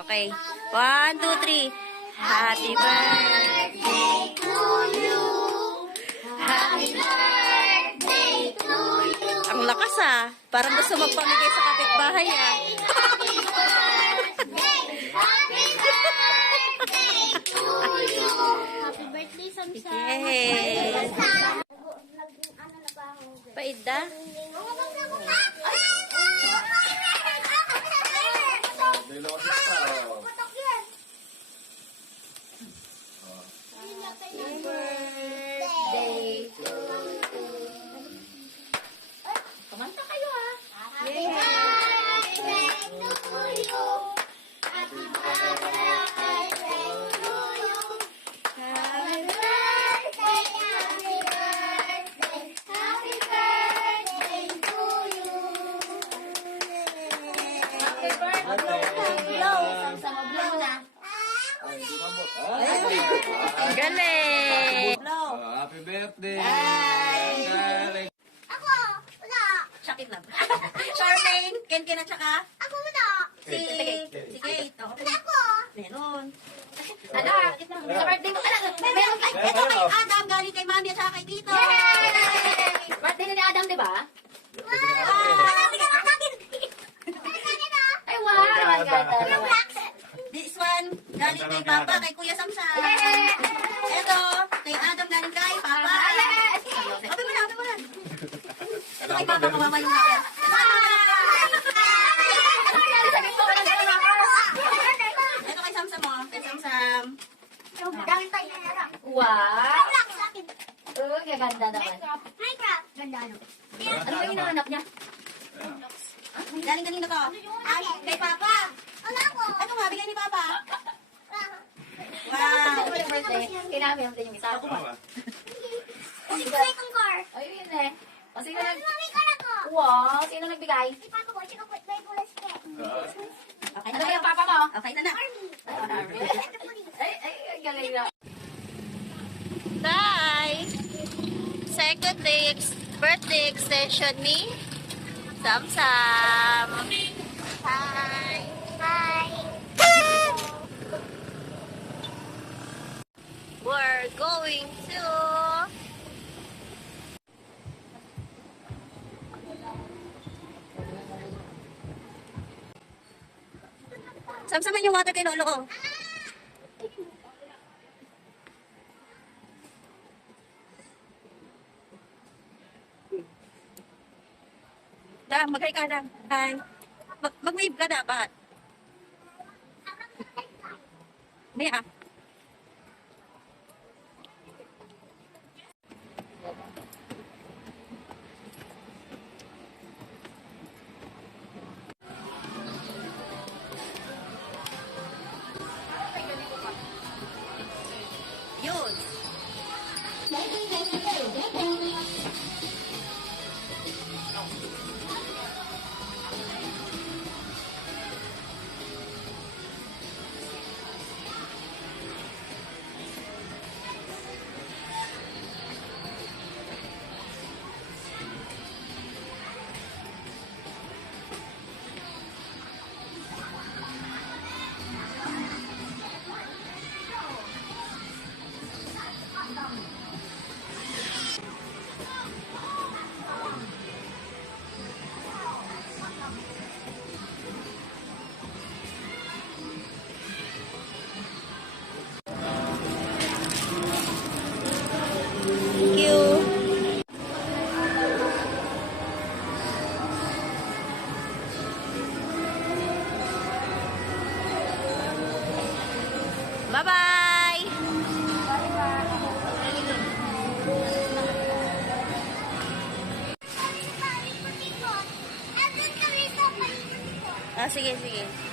Okay. One, two, three. Happy birthday to you. Happy birthday to you. Ang lakas ah. Parang gusto magpamigay sa kapitbahay ah. Happy birthday to you. Happy birthday, Samsa. Yes. Ako? Paida? Happy birthday. Blow, sama blow na. Ang galing. Oh, happy birthday! Ay. Ako, wala. Sakit lang. Charmaine, Ken at saka Ako wala. si. Oh. Ako. Meron. Ano, sa birthday mo. Ano, meron Adam, galing kay mami at saka kay tito. Birthday na ni Adam, di ba? Ah, Bigyan ka sa akin. Bigyan ka Ay, wow! Ang ganda naman. This one, galing kay Papa, kay Kuya Samsa. Ito, kay Adam, galing kay Papa. Sabi mo na, sabi mo na. Ito kay Papa, kawawa yung. Ito kay Samsam mo, kay Samsam. Dami tayo na. Wow! Oo, ang ganda naman. Minecraft. Ganda no. Ano ba yung hinahanap niya? Galing kanina to. Ay, kay Papa. Wala ako. Ito nga, bigay ni Papa. Wow. Yung birthday, kinami din yung isa. Ako ba? Kasi kumain kong car. Ay, yun eh. O, sino nag... Mami car ako. Wow! Sino nagbigay? Si Papa ko, sino ko, may bulas ka. Okay Ano na yung papa mo? Okay na na. Ay, ay, ay, galing na. Day! Second day birthday extension ni Samsam. Hi! Hi. We're going to... Samsaman yung water kay Lolo ko. Da, mag-hi ka da. Hi. Mag- Mag-wave ka dapat. Hindi ah. Ah, sige, sige.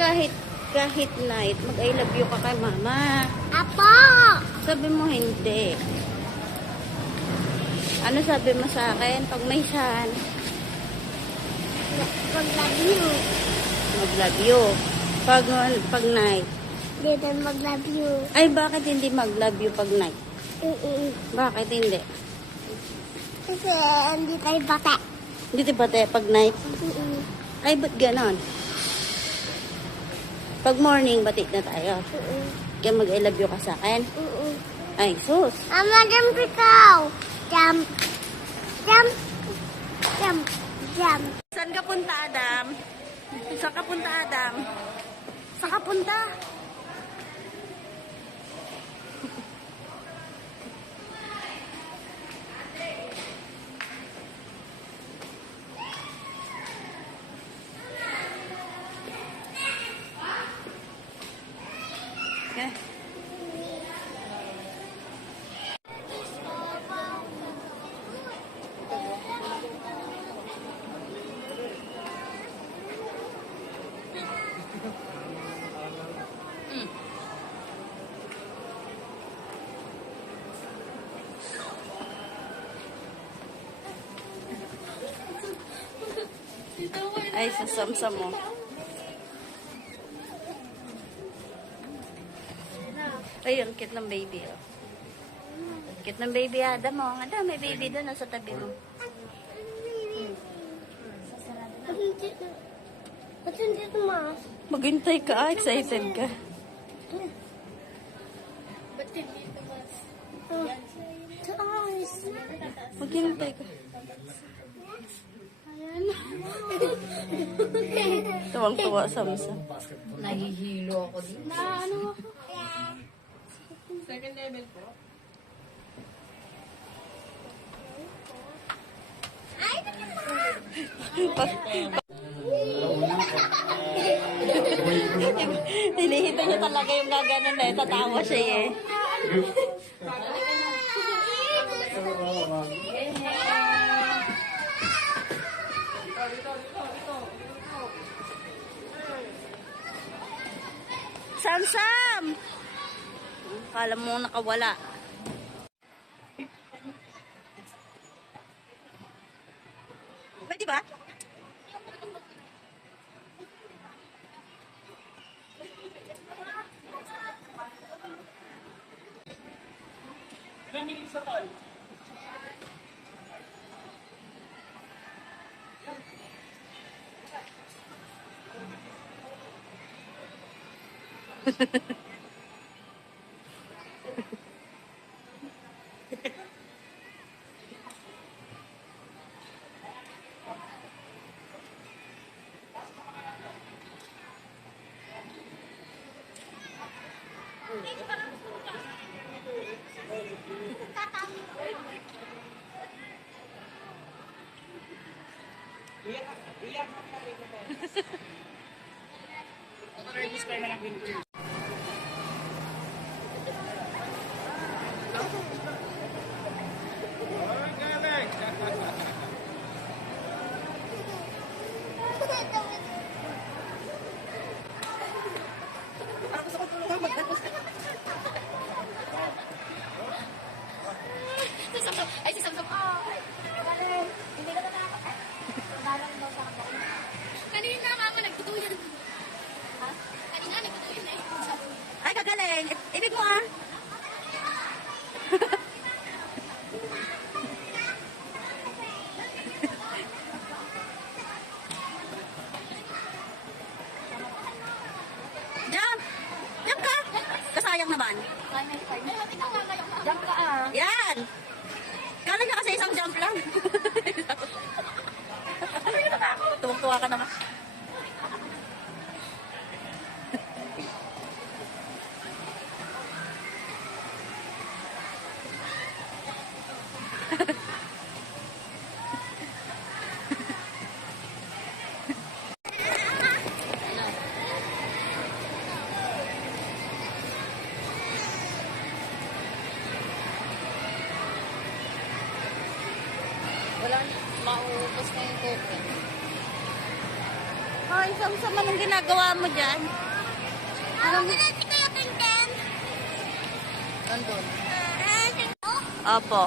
Kahit kahit night, mag-I love you ka kay mama. Apo! Sabi mo hindi. Ano sabi mo sa akin pag may san? Mag-love you. Mag-love you. Pag, pag night. Dito mag-love you. Ay, bakit hindi mag-love you pag night? Mm-mm. Bakit hindi? Kasi hindi tayo bata. Hindi tayo pag night? Mm-mm. Ay, ba't ganon? Pag morning, batik na tayo. Mm-mm. Kaya mag-I love you ka sa akin. Mm-mm. Ay, sus. Mama, jump ikaw. Jump. Jump. Jump. Jump. Saan ka punta, Adam? Saan ka punta, Adam? Saan ka punta? Okay. Ay, sasamsam mo. Ay, ang cute ng baby, oh. Cute ng baby, Adam, oh. Adam, may baby doon, oh, sa tabi mo. Ba't hindi tumaas? Maghintay ka, ah. Excited ka. Oh. Taas. Maghintay ka. Tuwang-tuwa, samsam. Nahihilo ako dito. Na ano ako? Hinihintay niya talaga yung gaganon na, eh. tatawa siya, eh. Sam-sam! Kala mo nakawala. Pwede ba? Ay, gagawa ka naman. Wala na. Na coke. Hoy, Samsam, anong ginagawa mo dyan? Anong... Si Kuya Tintin. Nandun. Oh, Opo.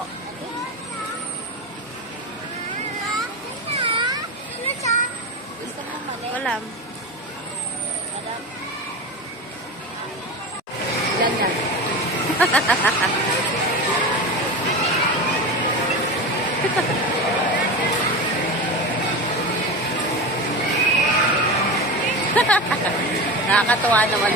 Mali? Wala. Ganyan. Nakakatuwa naman.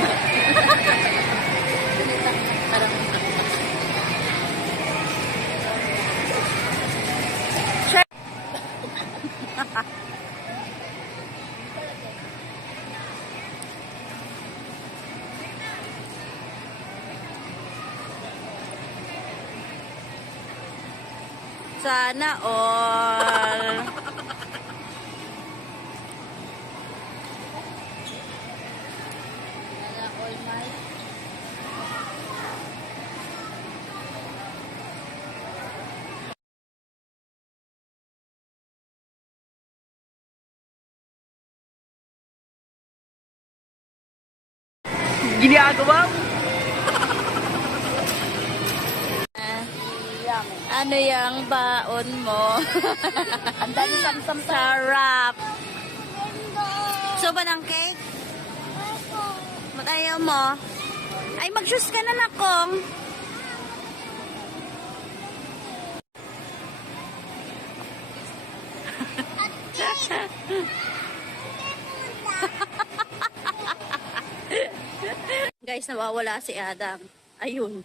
Sana all. Ginagawa mo. ano yung baon mo? Ang dami samsam sarap. So ba ng cake? Ba't ayaw mo? Ay, mag-juice ka na na, Kong. Guys, nawawala si Adam. Ayun.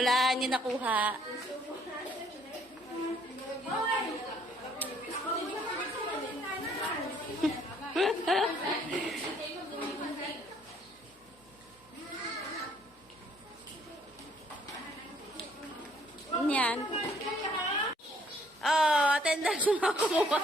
Wala niyo nakuha. Yan. Oh, attendance na kumuha.